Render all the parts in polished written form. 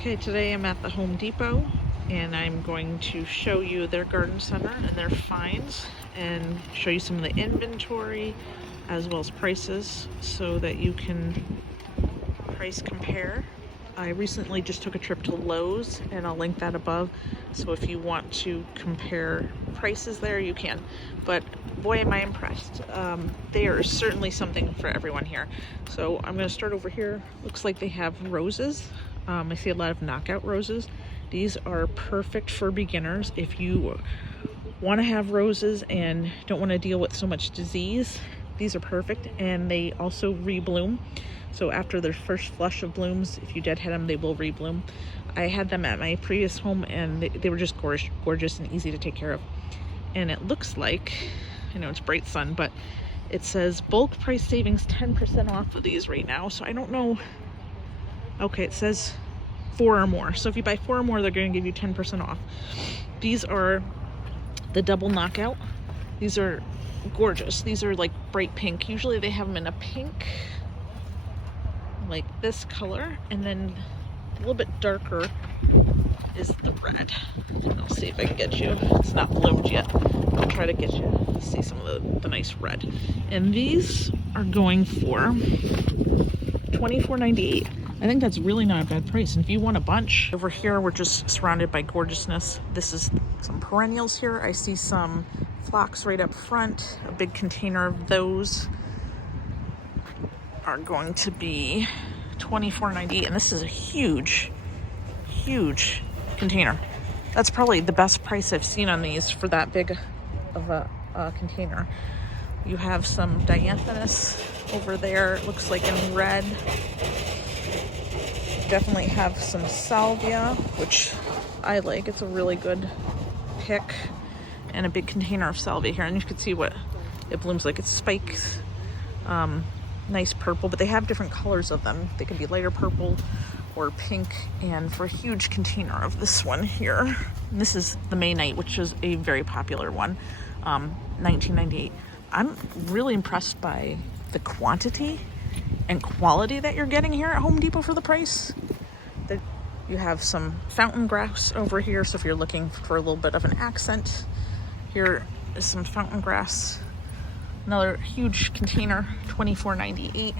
Okay, today I'm at the Home Depot and I'm going to show you their garden center and their finds and show you some of the inventory as well as prices so that you can price compare. I recently just took a trip to Lowe's and I'll link that above, so if you want to compare prices there you can. But boy am I impressed. There is certainly something for everyone here. So I'm going to start over here. Looks like they have roses. I see a lot of knockout roses. These are perfect for beginners. If you want to have roses and don't want to deal with so much disease, these are perfect. And they also rebloom. So after their first flush of blooms, if you deadhead them, they will rebloom. I had them at my previous home and they were just gorgeous and easy to take care of. And it looks like, I know it's bright sun, but it says bulk price savings 10% off of these right now. So I don't know. Okay, it says 4 or more. So if you buy 4 or more, they're going to give you 10% off. These are the double knockout. These are gorgeous. These are like bright pink. Usually they have them in a pink, like this color, and then a little bit darker is the red. I'll see if I can get you. It's not bloomed yet. I'll try to get you to see some of the nice red. And these are going for $24.98. I think that's really not a bad price. And if you want a bunch, over here we're just surrounded by gorgeousness. This is some perennials here. I see some phlox right up front. A big container of those are going to be $24.98, and this is a huge container. That's probably the best price I've seen on these for that big of a container. You have some Dianthus over there. It looks like in red. Definitely have some Salvia, which I like. It's a really good pick. And a big container of Salvia here, and you can see what it blooms like. It's spikes. Nice purple, but they have different colors of them. They can be lighter purple or pink. And for a huge container of this one here, and this is the May Night, which is a very popular one, $19.98. I'm really impressed by the quantity and quality that you're getting here at Home Depot for the price. You have some fountain grass over here, so if you're looking for a little bit of an accent, here is some fountain grass. Another huge container, $24.98.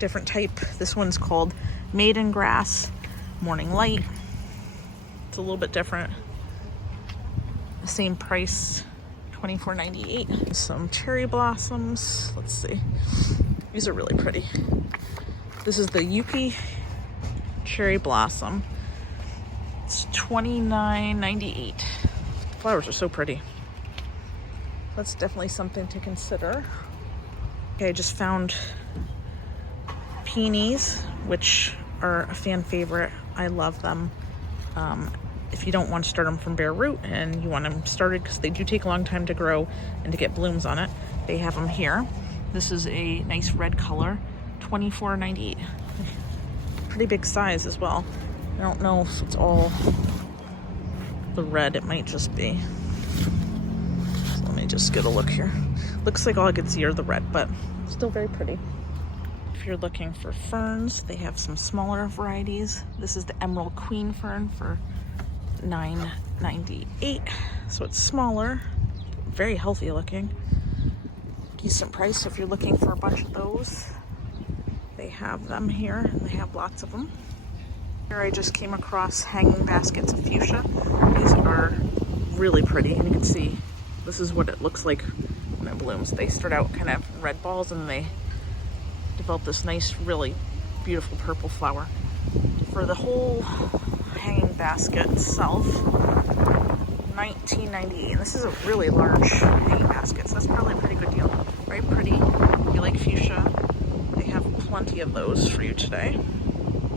Different type. This one's called Maiden Grass Morning Light. It's a little bit different. The same price, $24.98. Some cherry blossoms. Let's see. These are really pretty. This is the Yuki cherry blossom. It's $29.98. Flowers are so pretty. That's definitely something to consider. Okay, I just found peonies, which are a fan favorite. I love them. If you don't want to start them from bare root and you want them started, because they do take a long time to grow and to get blooms on it, they have them here. This is a nice red color, $24.98. Pretty big size as well. I don't know if it's all the red, it might just be. So let me just get a look here. Looks like all I can see are the red, but still very pretty. If you're looking for ferns, they have some smaller varieties. This is the Emerald Queen Fern for $9.98. So it's smaller, very healthy looking. Decent price if you're looking for a bunch of those. They have them here, and they have lots of them. Here I just came across hanging baskets of fuchsia. These are really pretty, and you can see this is what it looks like when it blooms. They start out kind of red balls and they develop this nice, really beautiful purple flower. For the whole hanging basket itself, $19.98. And this is a really large hanging basket, so that's probably a pretty good deal. Very pretty. If you like fuchsia, they have plenty of those for you today.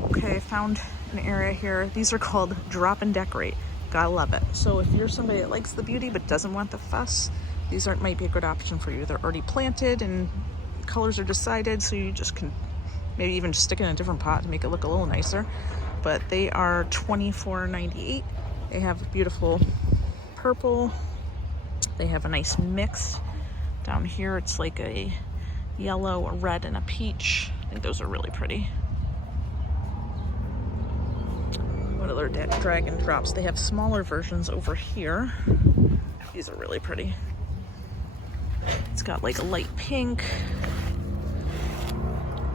Okay, I found an area here. These are called Drop and Decorate. Gotta love it. So if you're somebody that likes the beauty but doesn't want the fuss, these might be a good option for you. They're already planted and colors are decided, so you just can maybe even just stick it in a different pot to make it look a little nicer. But they are $24.98. They have beautiful purple. They have a nice mix. Down here it's like a yellow, a red, and a peach. I think those are really pretty. What other dragon drops? They have smaller versions over here. These are really pretty. It's got like a light pink,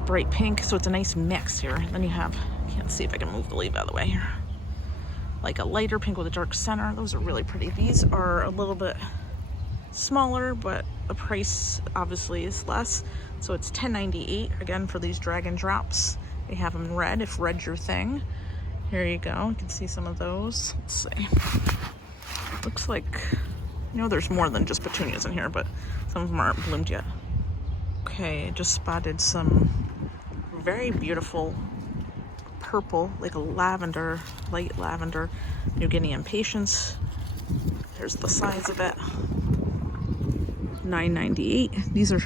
bright pink, so it's a nice mix here. And then you have, can't see if I can move the leaf out of the way here, like a lighter pink with a dark center. Those are really pretty. These are a little bit smaller, but the price obviously is less. So it's $10.98 again for these dragon drops. They have them in red, if red's your thing. Here you go, you can see some of those. Let's see. Looks like, you know, there's more than just petunias in here, but some of them aren't bloomed yet. Okay, just spotted some very beautiful purple, like a lavender, light lavender, New Guinea Impatiens. There's the size of it. $9.98. These are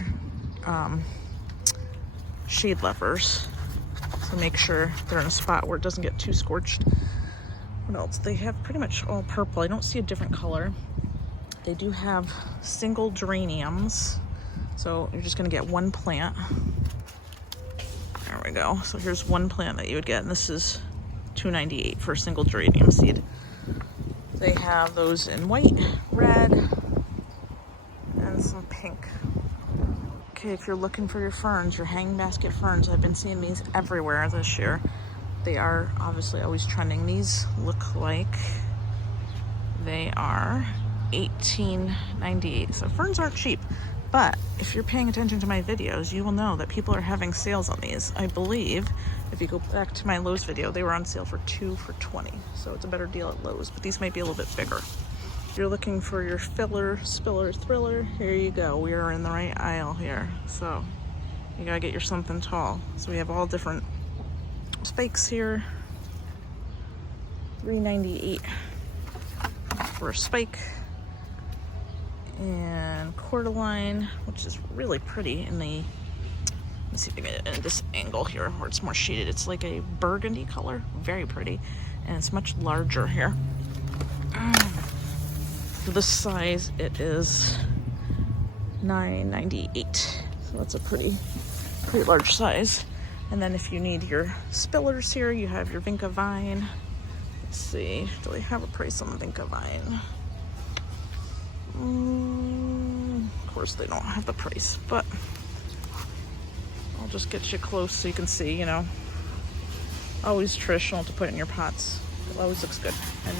shade levers, so make sure they're in a spot where it doesn't get too scorched. What else? They have pretty much all purple. I don't see a different color. They do have single geraniums, so you're just gonna get one plant. There we go. So here's one plant that you would get, and this is $2.98 for a single geranium seed. They have those in white, red, and some pink. Okay, if you're looking for your ferns, your hanging basket ferns, I've been seeing these everywhere this year. They are obviously always trending. These look like they are $18.98. So ferns aren't cheap, but if you're paying attention to my videos, you will know that people are having sales on these. I believe if you go back to my Lowe's video, they were on sale for 2 for $20. So it's a better deal at Lowe's, but these might be a little bit bigger. If you're looking for your filler, spiller, thriller, here you go. We are in the right aisle here. So you gotta get your something tall. So we have all different spikes here. $3.98 for a spike. And cordyline, which is really pretty in the, let me see if I can get it in this angle here where it's more shaded. It's like a burgundy color, very pretty, and it's much larger here. For this size, it is $9.98. So that's a pretty large size. And then if you need your spillers here, you have your Vinca vine. Let's see, do they have a price on the Vinca vine? Of course they don't have the price, but I'll just get you close so you can see, you know. Always traditional to put in your pots. It always looks good. And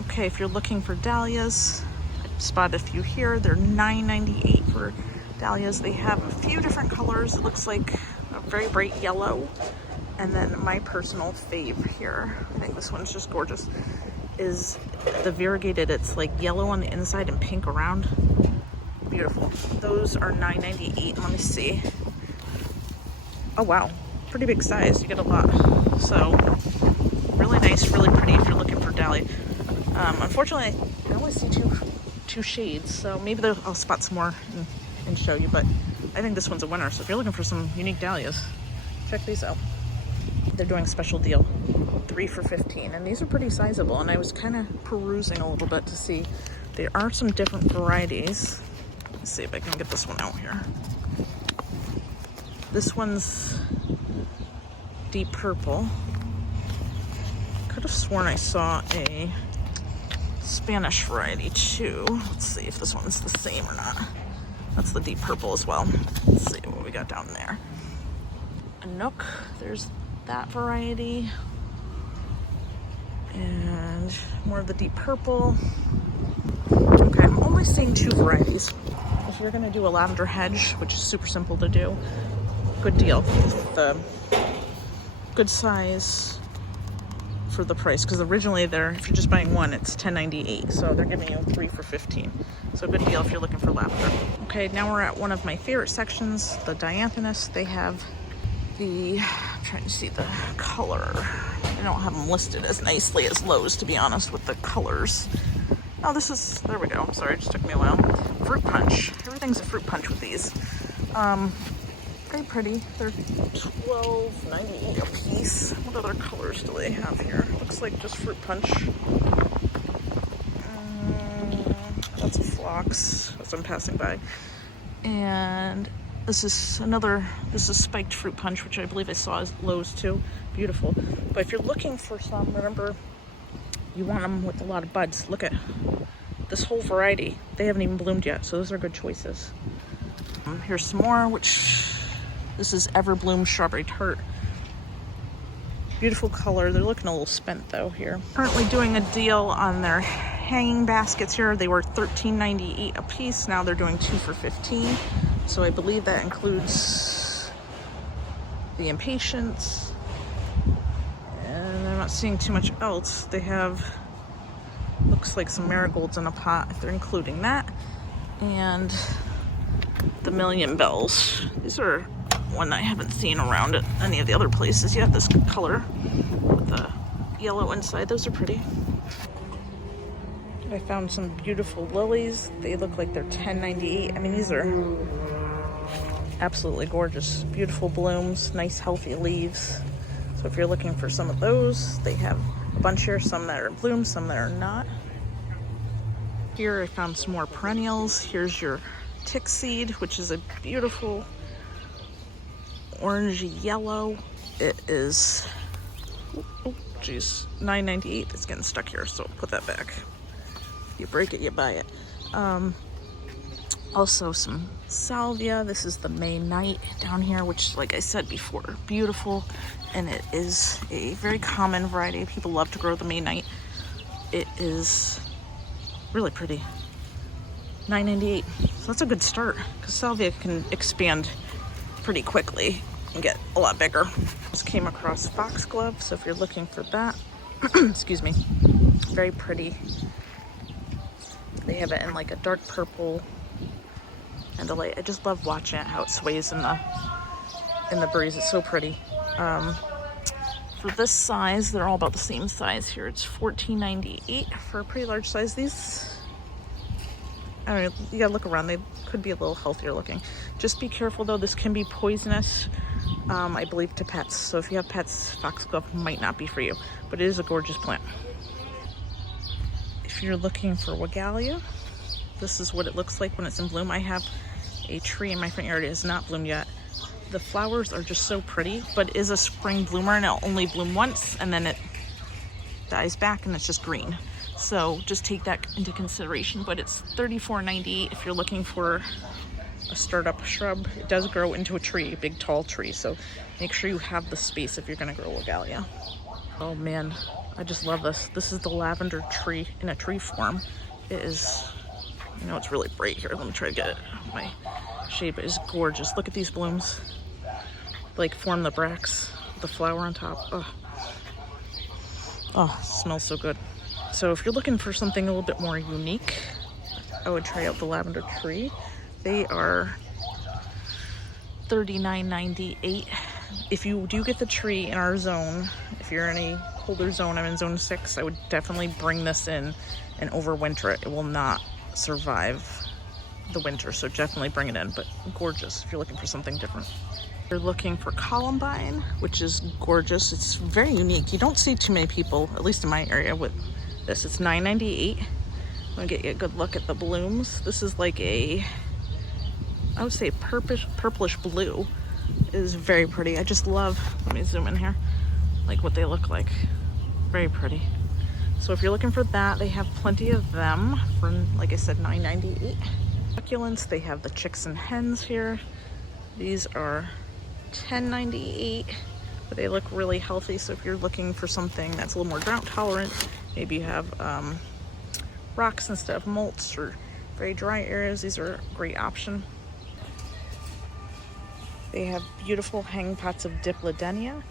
okay, if you're looking for dahlias, I spotted a few here. They're $9.98 for dahlias. They have a few different colors. It looks like a very bright yellow. And then my personal fave here, I think this one's just gorgeous, is the variegated. It's like yellow on the inside and pink around. Beautiful. Those are $9.98. Let me see. Oh wow, pretty big size. You get a lot. So really nice, really pretty if you're looking for dahlia. Unfortunately, I only see two shades, so maybe I'll spot some more and show you, but I think this one's a winner. So if you're looking for some unique dahlias, check these out. They're doing a special deal, 3 for $15, and these are pretty sizable, and I was kind of perusing a little bit to see. There are some different varieties. Let's see if I can get this one out here. This one's deep purple. Could have sworn I saw a Spanish variety too. Let's see if this one's the same or not. That's the deep purple as well. Let's see what we got down there. A Nook, there's that variety. And more of the deep purple. Okay, I'm only seeing 2 varieties. If you're gonna do a lavender hedge, which is super simple to do, good deal. The good size for the price, because originally if you're just buying one, it's $10.98, so they're giving you 3 for $15. So good deal if you're looking for lavender. Okay, now we're at one of my favorite sections, the Dianthus. They have I'm trying to see the color. I don't have them listed as nicely as Lowe's, to be honest, with the colors. Oh, there we go. I'm sorry, it just took me a while. Fruit punch. Everything's a fruit punch with these. Very pretty. They're $12.98 a piece. What other colors do they have here? Looks like just fruit punch. That's a Phlox, as I'm passing by. And This is spiked fruit punch, which I believe I saw as Lowe's too. Beautiful. But if you're looking for some, remember, you want them with a lot of buds. Look at this whole variety. They haven't even bloomed yet, so those are good choices. Here's some more, which this is Everbloom Strawberry Tart. Beautiful color. They're looking a little spent though here. Currently doing a deal on their hanging baskets here. They were $13.98 a piece. Now they're doing 2 for $15. So I believe that includes the Impatiens. And I'm not seeing too much else. They have, looks like some Marigolds in a pot, if they're including that. And the Million Bells. These are one I haven't seen around at any of the other places yet. This color with the yellow inside. Those are pretty. I found some beautiful lilies. They look like they're $10.98. I mean, these are absolutely gorgeous. Beautiful blooms, nice healthy leaves. So if you're looking for some of those, they have a bunch here, some that are in bloom, some that are not. Here I found some more perennials. Here's your Tickseed, which is a beautiful orangey yellow. It is, oh geez, $9.98. It's getting stuck here, so put that back. You break it, you buy it. Also some Salvia. This is the May Night down here, which, like I said before, beautiful. And it is a very common variety. People love to grow the May Night. It is really pretty. $9.98. So that's a good start, because Salvia can expand pretty quickly and get a lot bigger. Just came across Foxglove, so if you're looking for that, excuse me, very pretty. They have it in like a dark purple and a light. I just love watching it, how it sways in the breeze. It's so pretty. For this size, they're all about the same size here. It's $14.98 for a pretty large size. These, I don't know, you gotta look around. They could be a little healthier looking. Just be careful though, this can be poisonous, I believe, to pets. So if you have pets, Foxglove might not be for you, but it is a gorgeous plant. If you're looking for Weigela, this is what it looks like when it's in bloom. I have a tree in my front yard. It has not bloomed yet. The flowers are just so pretty, but it is a spring bloomer and it'll only bloom once and then it dies back and it's just green. So just take that into consideration, but it's $34.98 if you're looking for a startup shrub. It does grow into a tree, a big tall tree, so make sure you have the space if you're gonna grow Weigela. Oh man, I just love this. This is the lavender tree in a tree form. It is, you know, it's really bright here. Let me try to get it my shape. It is gorgeous. Look at these blooms. Like form the bracts, the flower on top. Oh, it smells so good. So if you're looking for something a little bit more unique, I would try out the lavender tree. They are $39.98. If you do get the tree in our zone, if you're in a colder zone, I'm in zone 6, I would definitely bring this in and overwinter it. It will not survive the winter, so definitely bring it in, but gorgeous if you're looking for something different. You're looking for Columbine, which is gorgeous. It's very unique. You don't see too many people, at least in my area, with this. It's $9.98. I'm gonna get you a good look at the blooms. This is like a, I would say purplish blue. It is very pretty. I just love, let me zoom in here, like what they look like. Very pretty. So if you're looking for that, they have plenty of them for, like I said, $9.98. Succulents, they have the chicks and hens here. These are $10.98, but they look really healthy. So if you're looking for something that's a little more drought tolerant, maybe you have rocks instead of mulch or very dry areas, these are a great option. They have beautiful hang pots of Diplandenia.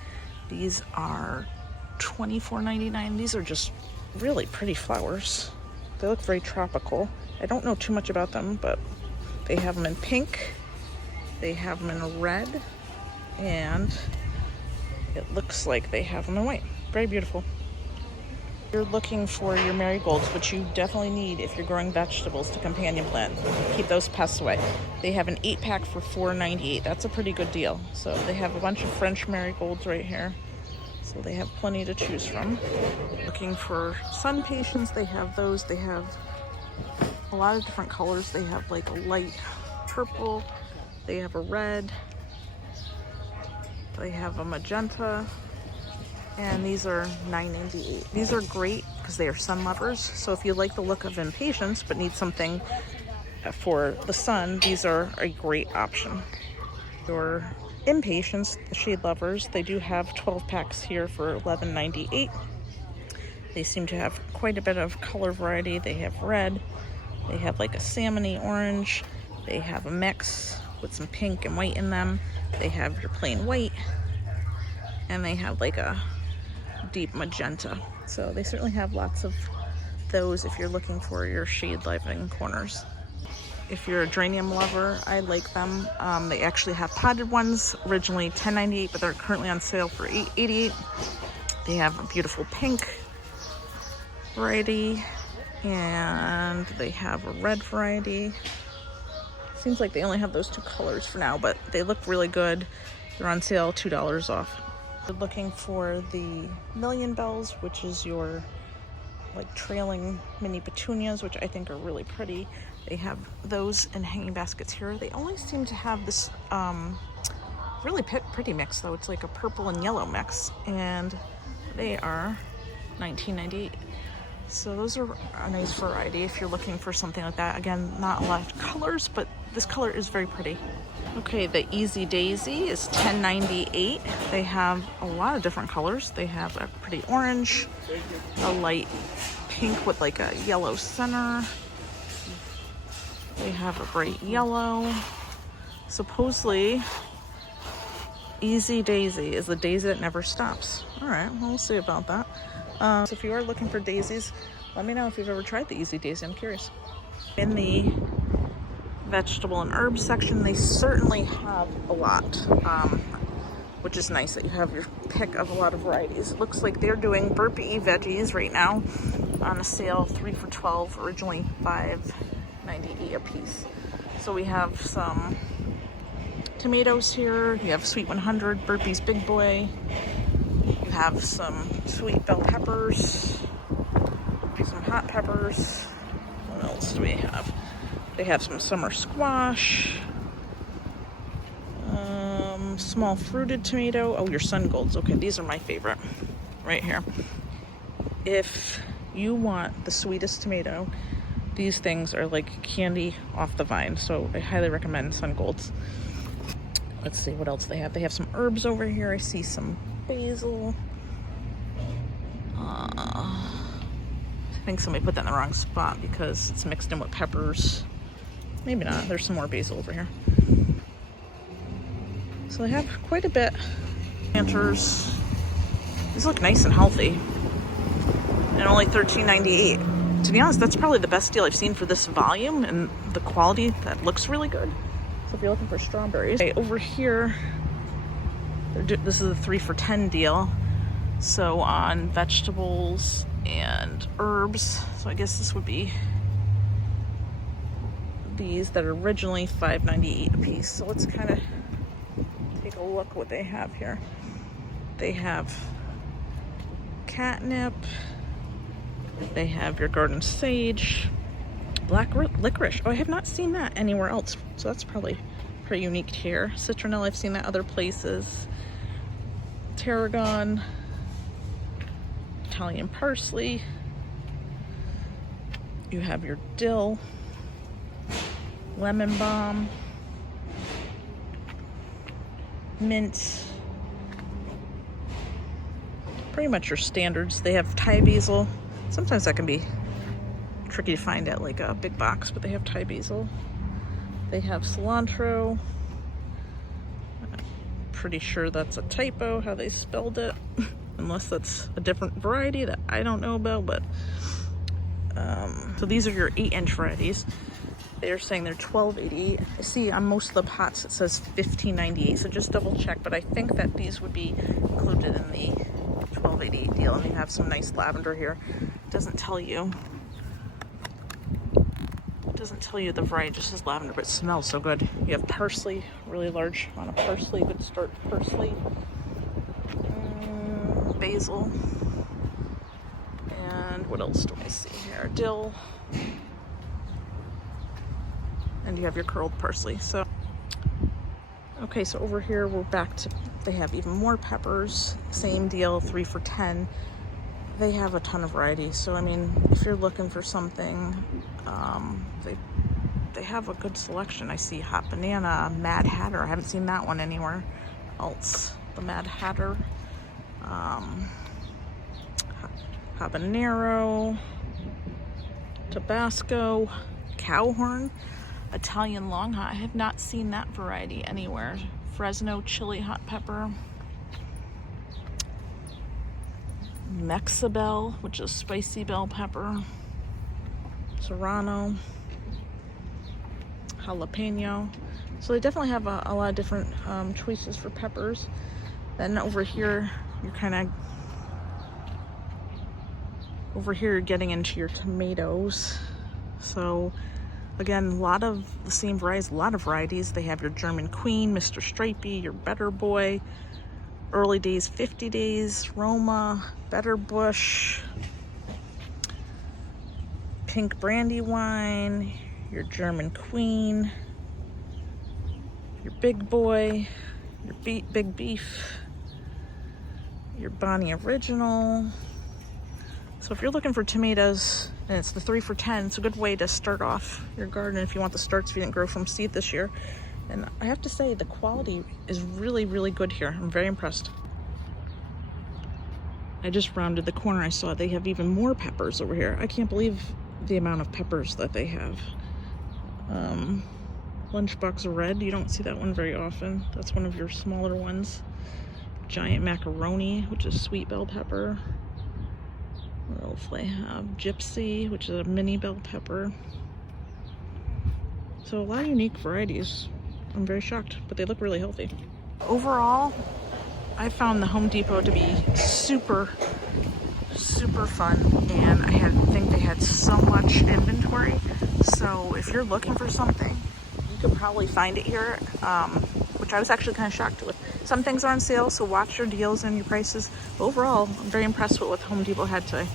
These are $24.99. These are just really pretty flowers. They look very tropical. I don't know too much about them, but they have them in pink, they have them in red, and it looks like they have them in white. Very beautiful. You're looking for your marigolds, which you definitely need if you're growing vegetables to companion plant. Keep those pests away. They have an 8-pack for $4.98. That's a pretty good deal. So they have a bunch of French marigolds right here. So they have plenty to choose from. Looking for SunPatiens, they have those. They have a lot of different colors. They have like a light purple. They have a red. They have a magenta. And these are $9.98. These are great because they are sun lovers. So if you like the look of Impatiens but need something for the sun, these are a great option. Your Impatiens, the shade lovers, they do have 12 packs here for $11.98. They seem to have quite a bit of color variety. They have red. They have like a salmony orange. They have a mix with some pink and white in them. They have your plain white. And they have like a deep magenta. So they certainly have lots of those if you're looking for your shade living corners. If you're a geranium lover, I like them. They actually have potted ones, originally $10.98, but they're currently on sale for $8.88. They have a beautiful pink variety, and they have a red variety. Seems like they only have those two colors for now, but they look really good. They're on sale, $2 off. We're looking for the Million Bells, which is your like trailing mini petunias, which I think are really pretty. They have those in hanging baskets here. They only seem to have this really pretty mix though. It's like a purple and yellow mix, and they are $19.98. So those are a nice variety if you're looking for something like that. Again, not a lot of colors, but this color is very pretty. Okay, the Easy Daisy is $10.98. They have a lot of different colors. They have a pretty orange, a light pink with like a yellow center. They have a bright yellow. Supposedly, Easy Daisy is the daisy that never stops. All right, well, we'll see about that. So if you are looking for daisies, let me know if you've ever tried the Easy Daisy. I'm curious. In the vegetable and herb section, they certainly have a lot, which is nice that you have your pick of a lot of varieties. It looks like they're doing burpee veggies right now on a sale, 3 for $12, originally $5.98 a piece. So we have some tomatoes here. You have Sweet 100, Burpee's Big Boy. You have some sweet bell peppers, some hot peppers. What else do we have? They have some summer squash, small fruited tomato. Oh, your sun golds. Okay, these are my favorite right here. If you want the sweetest tomato, these things are like candy off the vine. So I highly recommend sun golds. Let's see what else they have. They have some herbs over here. I see some basil. I think somebody put that in the wrong spot because it's mixed in with peppers. Maybe not. There's some more basil over here. So they have quite a bit. Planters. These look nice and healthy. And only $13.98. To be honest, that's probably the best deal I've seen for this volume and the quality. That looks really good. So if you're looking for strawberries. Okay, over here, this is a 3 for $10 deal. So on vegetables and herbs. So I guess this would be these that are originally $5.98 a piece. So let's kind of take a look what they have here. They have catnip. They have your garden sage. Black licorice. Oh, I have not seen that anywhere else. So that's probably pretty unique here. Citronella, I've seen that other places. Tarragon. Italian parsley. You have your dill. Lemon balm. Mint. Pretty much your standards. They have Thai basil. Sometimes that can be tricky to find at like a big box, but they have Thai basil. They have cilantro. I'm pretty sure that's a typo how they spelled it, unless that's a different variety that I don't know about. But so these are your 8-inch varieties. They're saying they're $12.88. I see on most of the pots it says $15.98, so just double check. But I think that these would be included in the $12.88 deal. And you have some nice lavender here. It doesn't tell you the variety, just says lavender, but it smells so good. You have parsley, really large amount of parsley, good start parsley. Basil. And what else do I see here? Dill. And you have your curled parsley. So Okay, so over here we're back to, they have even more peppers. Same deal, 3 for $10. They have a ton of varieties. So I mean, if you're looking for something, they have a good selection. I see Hot Banana, Mad Hatter. I haven't seen that one anywhere else. The Mad Hatter, Habanero, Tabasco, Cowhorn, Italian Long Hot. I have not seen that variety anywhere. Fresno Chili Hot Pepper, Mexibel, which is spicy bell pepper, Serrano, Jalapeno. So they definitely have a lot of different choices for peppers. Then over here, you're getting into your tomatoes. So again, a lot of the same varieties, a lot of varieties. They have your German Queen, Mr. Stripey, your Better Boy, Early Days, 50 Days, Roma, Better Bush, Pink Brandywine, your German Queen, your Big Boy, your Big Beef, your Bonnie Original. So if you're looking for tomatoes, and it's the 3 for $10, it's a good way to start off your garden if you want the starts if you didn't grow from seed this year. And I have to say, the quality is really, really good here. I'm very impressed. I just rounded the corner. I saw they have even more peppers over here. I can't believe the amount of peppers that they have. Lunchbox Red, you don't see that one very often. That's one of your smaller ones. Giant Macaroni, which is sweet bell pepper. What else they have? Gypsy, which is a mini bell pepper. So a lot of unique varieties. I'm very shocked, but they look really healthy. Overall, I found the Home Depot to be super, super fun, and I think they had so much inventory. So if you're looking for something, you could probably find it here, which I was actually kind of shocked with. Some things are on sale, so watch your deals and your prices. But overall, I'm very impressed with what Home Depot had today.